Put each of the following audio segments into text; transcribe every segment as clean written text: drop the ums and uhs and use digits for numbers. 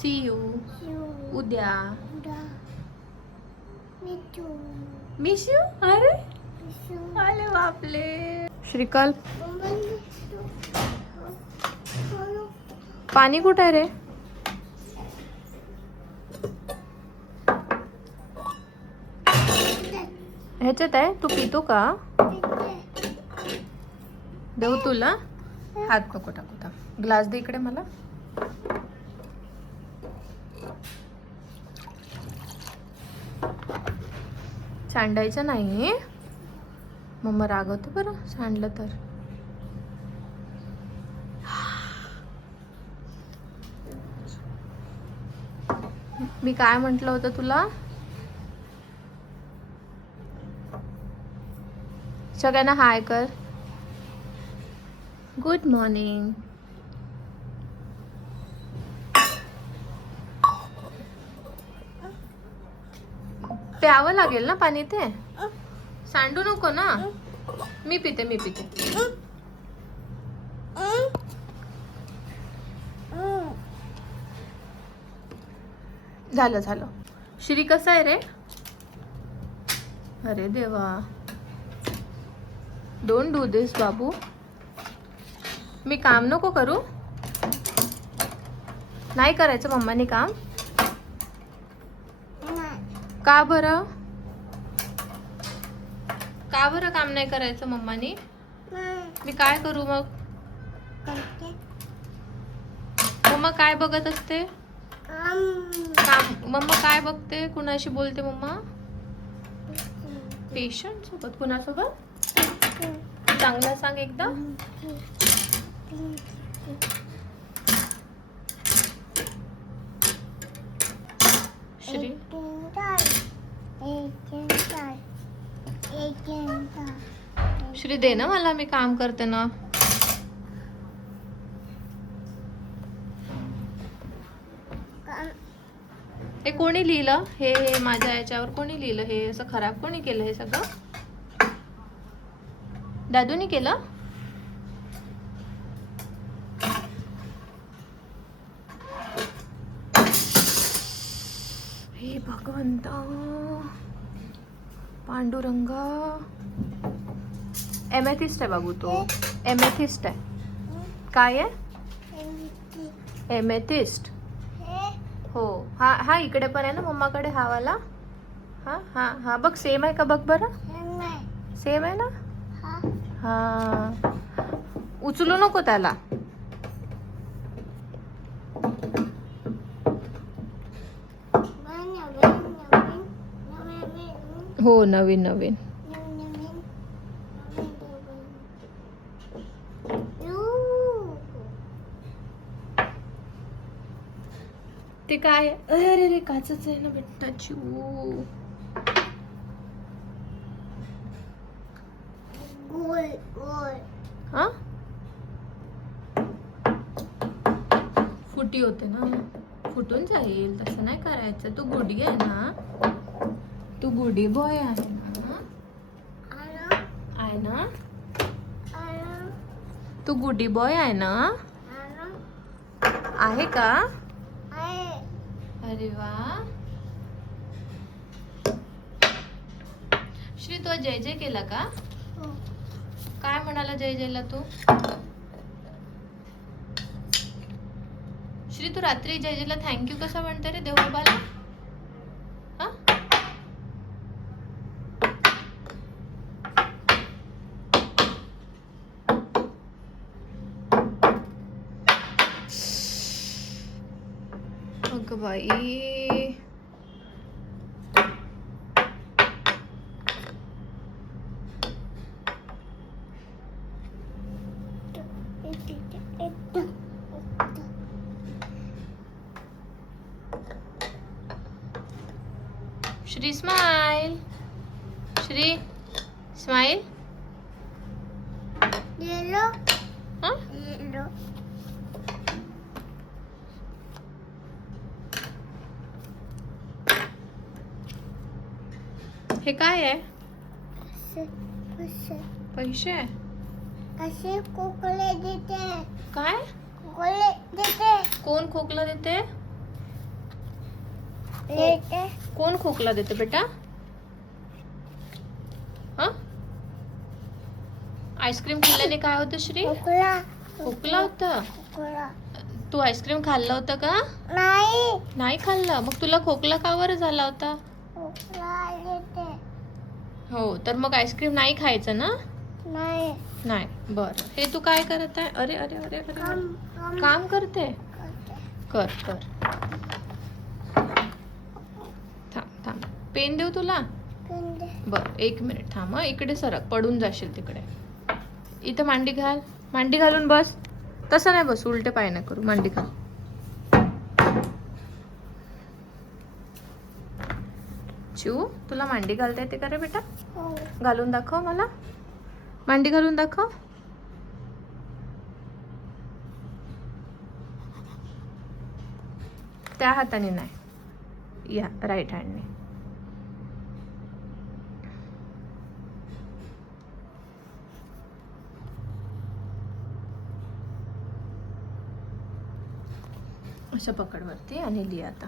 C you उद्या. Miss you. अरे अरे बापले. श्रीकाल पाणी कुठे आहे रे? ह्याच्यात आहे. तू पितो का? देऊ तुला. हात नको टाकू. ग्लास दे इकडे मला. सांडायचं नाही. मम्मा रागवते बरं सांडलं तर. मी काय म्हटलं होतं तुला? सगळ्यांना हाय कर. Good morning. प्यावं लागेल ना पाणी ते. सांडू नको ना. मी पिते. झालं. श्री कसा आहे रे? अरे देवा. डोंट डू दिस बाबू. मी काम नको करू. नाही करायचं मम्मानी काम. का बरं काम नाही करायचं मम्मानी? मी काय करू मग? मम्मा काय बघत असते? काम. मम्मा काय बघते? कुणाशी बोलते मम्मा? पेशंट सोबत. कुणासोबत? चांगलं सांग एकदा. श्री श्री दे ना मला. मी काम करते ना. हे कोणी लिहिलं? हे माझ्या याच्यावर कोणी लिहिलं? हे असं खराब कोणी केलं? हे सगळं दादूनी केलं? हे भगवंता. पांडुरंग. एमेथिस्ट आहे बाबू तो. एमेथिस्ट आहे. काय आहे? एमेथिस्ट. हो. हा इकडे पण आहे ना मम्माकडे. हा वाला. हा बघ. सेम आहे का बघ बरं. सेम आहे ना. हा. उचलू नको त्याला. हो नवीन. ते काय? अरे काचच आहे ना बेटाची. हा फुटी होते ना. फुटून जाईल. तसं नाही करायचं. तू गुडी आहे ना. तू गुडी बॉय आहे ना. तू गुडी बॉय आहे ना. आहे का? अरे वा. श्री तू जय जय केला का? काय म्हणाला जय जयला तू? श्री तू रात्री जय जयला थँक्यू कसं म्हणते रे देवबाबाला? अगं बाई. Shri smile. Shri smile. Yellow. हाँ येलो. हे काय आहे? पैसे. असे खोकले देते. काय खोकले देते? कोण खोकला देते? कोण खोकला देते बेटा? हा, आईस्क्रीम खाल्ल्याने काय होतं श्री? खोकला होतं. तू आईस्क्रीम खाल्लं होतं का? नाही खाल्लं. मग तुला खोकला का बरं झाला होता? हो, तर मग आईस्क्रीम नाही खायचं ना? नाही. बरं, हे तू काय करत आहे? अरे अरे अरे अरे, काम करते. कर कर. थांब थांब, पेन देऊ तुला? बर, 1 मिनिट थांब. इकडे सरक, पडून जाशील तिकडे. इथं मांडी घाल. मांडी घालून बस. तसं नाही बस, उलटे पाय नाही करू. मांडी घाल. चिऊ, तुला मांडी घालता येते का रे बेटा? घालून दाखव मला. मांडी घालून दाखव. त्या हाताने नाही, या राईट हँडने. असं पकड वरती आणि लिहा आता.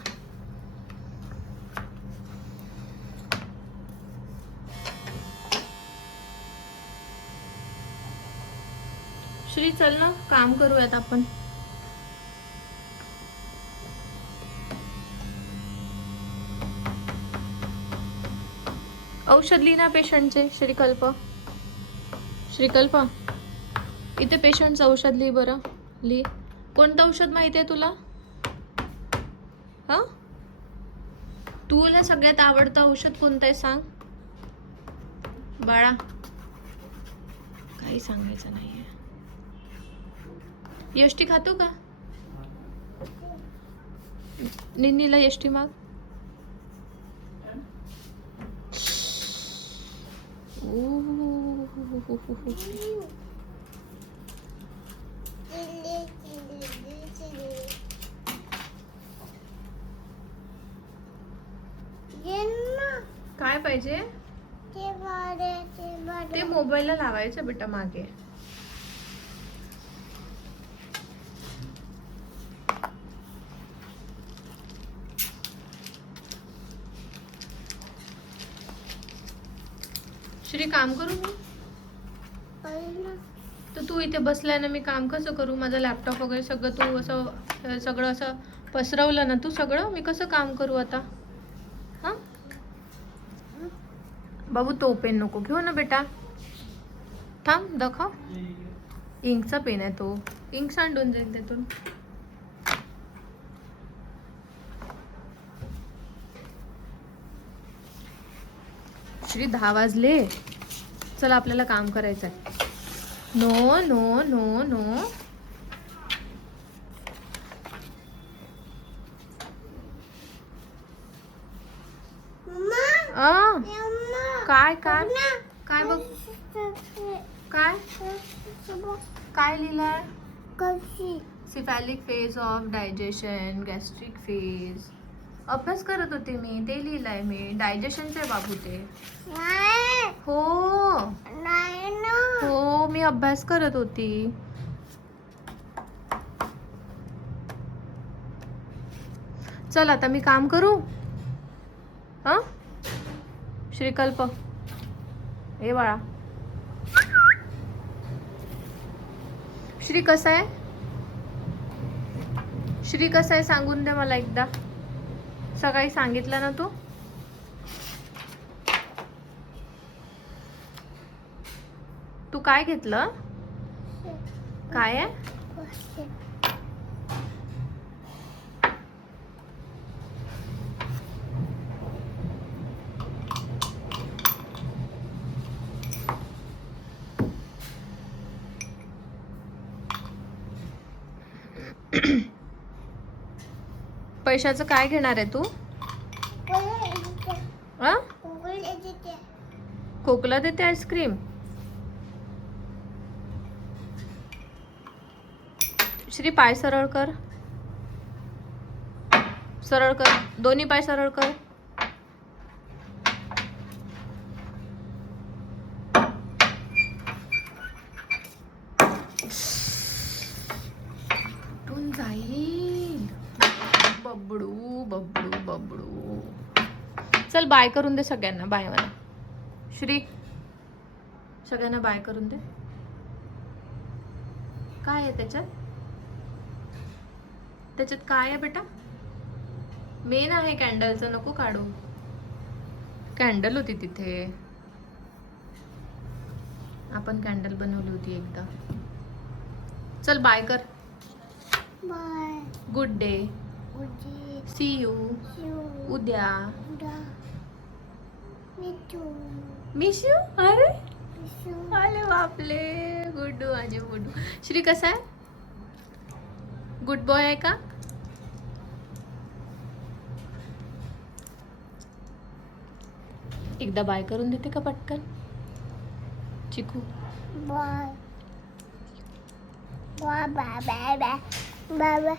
श्री, चल ना, काम करूयात आपण. औषध लिहिना पेशंटचे. श्रीकल्प, श्रीकल्प, इथे पेशंटचं औषध लिहि बरं. लिहि. कोणतं औषध माहिती आहे तुला? हा, तुला सगळ्यात आवडतं औषध कोणतं आहे सांग बाळा. काही सांगायचं नाहीये. यष्टी खातो का? निन्नीला यष्टी माग. काय पाहिजे? ते मोबाईलला लावायचं बेटा मागे. श्री, काम करू मी? तर तू इथे बसलाय ना, मी काम कसं करू? माझा लॅपटॉप वगैरे सगळं तू असं सगळं असं पसरवलं ना तू सगळं. मी कसं काम करू आता? हा बाबू, तो पेन नको घेऊ ना बेटा. थांब, दाखव. इंकचा पेन आहे तो. इंक सांडून जाईल त्यातून. श्री, 10 वाजले. चला, आपल्याला काम करायचं आहे. No no no no. काय काय काय बघ. काय काय लिहिलंय? Cephalic phase of digestion, gastric phase. अभ्यास करत होते मी, ते लिहिलंय मी. डायजेशनचे बाबू ते. हो हो, मी अभ्यास करत होती. चल आता मी काम करू. हा, श्रीकल्प, ए बाळा. श्री, कसा आहे? श्री, कसा आहे सांगून दे मला एकदा. सकाळी सांगितलं ना तू. तू काय घेतलं? काय आहे? पैशाचं काय घेणार आहे तू? खोकला देते आईस्क्रीम. श्री, पाय सरळ कर. सरळ कर, दोन्ही पाय सरळ कर. तुटून जाईल. बबडू बबडू बबडू. चल बाय करून दे सगळ्यांना. बाय मला. श्री सगळ्यांना बाय करून दे. काय आहे त्याच्यात? त्याच्यात काय आहे बेटा? मेन आहे कॅन्डलचं, नको काढू. कॅन्डल होती तिथे, आपण कॅन्डल बनवली होती एकदा. चल बाय कर. बाय. Good day. उजी. See you. उद्या. Miss you. अरे अरे बापले. गुड्डू माझे गुड्डू. श्री कसा आहे? गुड बॉय आहे का? एकदा बाय करून देते का पटकन? Chiku bye. Bye bye bye bye bye.